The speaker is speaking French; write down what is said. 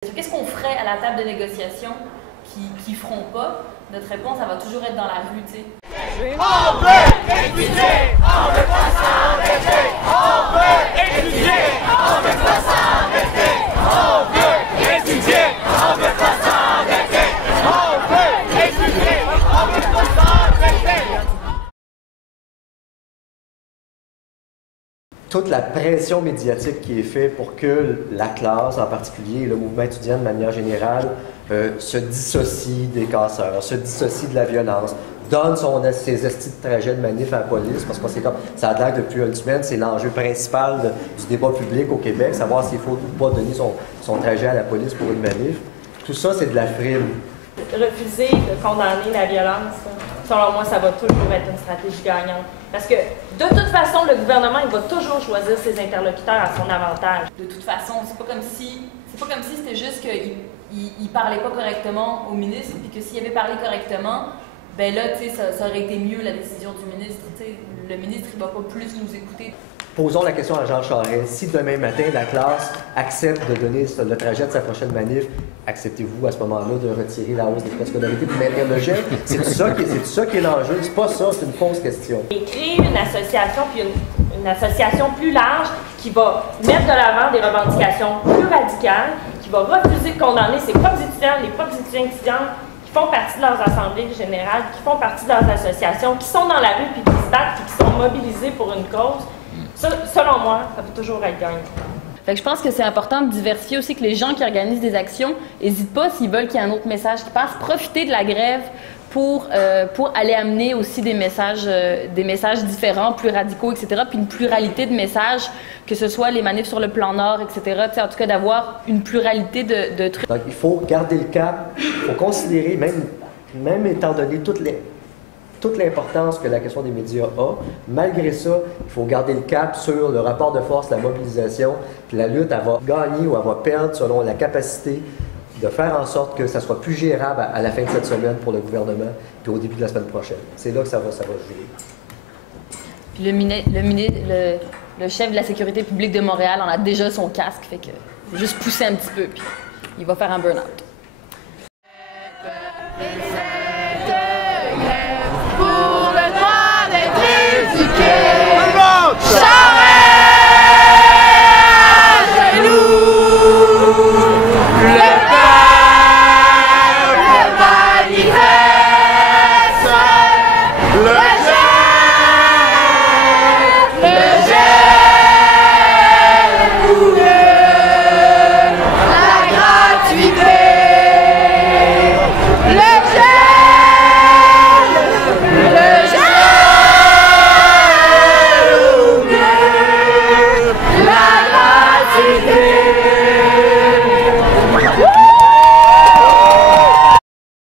Qu'est-ce qu'on ferait à la table de négociation qui feront pas? Notre réponse, ça va toujours être dans la rue, tu sais. On veut étudier, on veut pas s'endetter. On veut étudier, on veut pas s'endetter. On veut étudier, on veut pas s'endetter. On veut étudier, on veut pas s'endetter. Toute la pression médiatique qui est faite pour que la classe, en particulier le mouvement étudiant de manière générale, se dissocie des casseurs, se dissocie de la violence, donne ses estis de trajet de manif à la police, parce que c'est comme, ça a l'air depuis une semaine, c'est l'enjeu principal du débat public au Québec, savoir s'il faut ou pas donner son trajet à la police pour une manif. Tout ça, c'est de la frime. Refuser de condamner la violence, selon moi, ça va toujours être une stratégie gagnante. Parce que, de toute façon, le gouvernement, il va toujours choisir ses interlocuteurs à son avantage. De toute façon, c'est pas comme si c'était juste qu'il parlait pas correctement au ministre, puis que s'il avait parlé correctement, ben là, tu sais, ça aurait été mieux la décision du ministre. Tu sais, le ministre, il va pas plus nous écouter. Posons la question à Jean Charest. Si demain matin, la classe accepte de donner le trajet de sa prochaine manif, acceptez-vous à ce moment-là de retirer la hausse des frais de scolarité pour maintenir le gel? C'est ça qui est l'enjeu. C'est pas ça, c'est une fausse question. Et créer une association, puis une association plus large qui va mettre de l'avant des revendications plus radicales, qui va refuser de condamner ses propres étudiants, les propres étudiantes qui font partie de leurs assemblées générales, qui font partie de leurs associations, qui sont dans la rue puis qui se battent, puis qui sont mobilisés pour une cause. Ça, selon moi, ça peut toujours être gagnant. Fait que je pense que c'est important de diversifier aussi, que les gens qui organisent des actions n'hésitent pas, s'ils veulent qu'il y ait un autre message qui passe, profiter de la grève pour aller amener aussi des messages différents, plus radicaux, etc., puis une pluralité de messages, que ce soit les manifs sur le plan Nord, etc., en tout cas d'avoir une pluralité de trucs. Donc, il faut garder le cap, il faut considérer, même étant donné toute l'importance que la question des médias a, malgré ça, il faut garder le cap sur le rapport de force, la mobilisation, puis la lutte, elle va gagner ou elle va perdre selon la capacité de faire en sorte que ça soit plus gérable à la fin de cette semaine pour le gouvernement, puis au début de la semaine prochaine. C'est là que ça va jouer. Puis le chef de la sécurité publique de Montréal en a déjà son casque, fait que faut juste pousser un petit peu, puis il va faire un burn-out.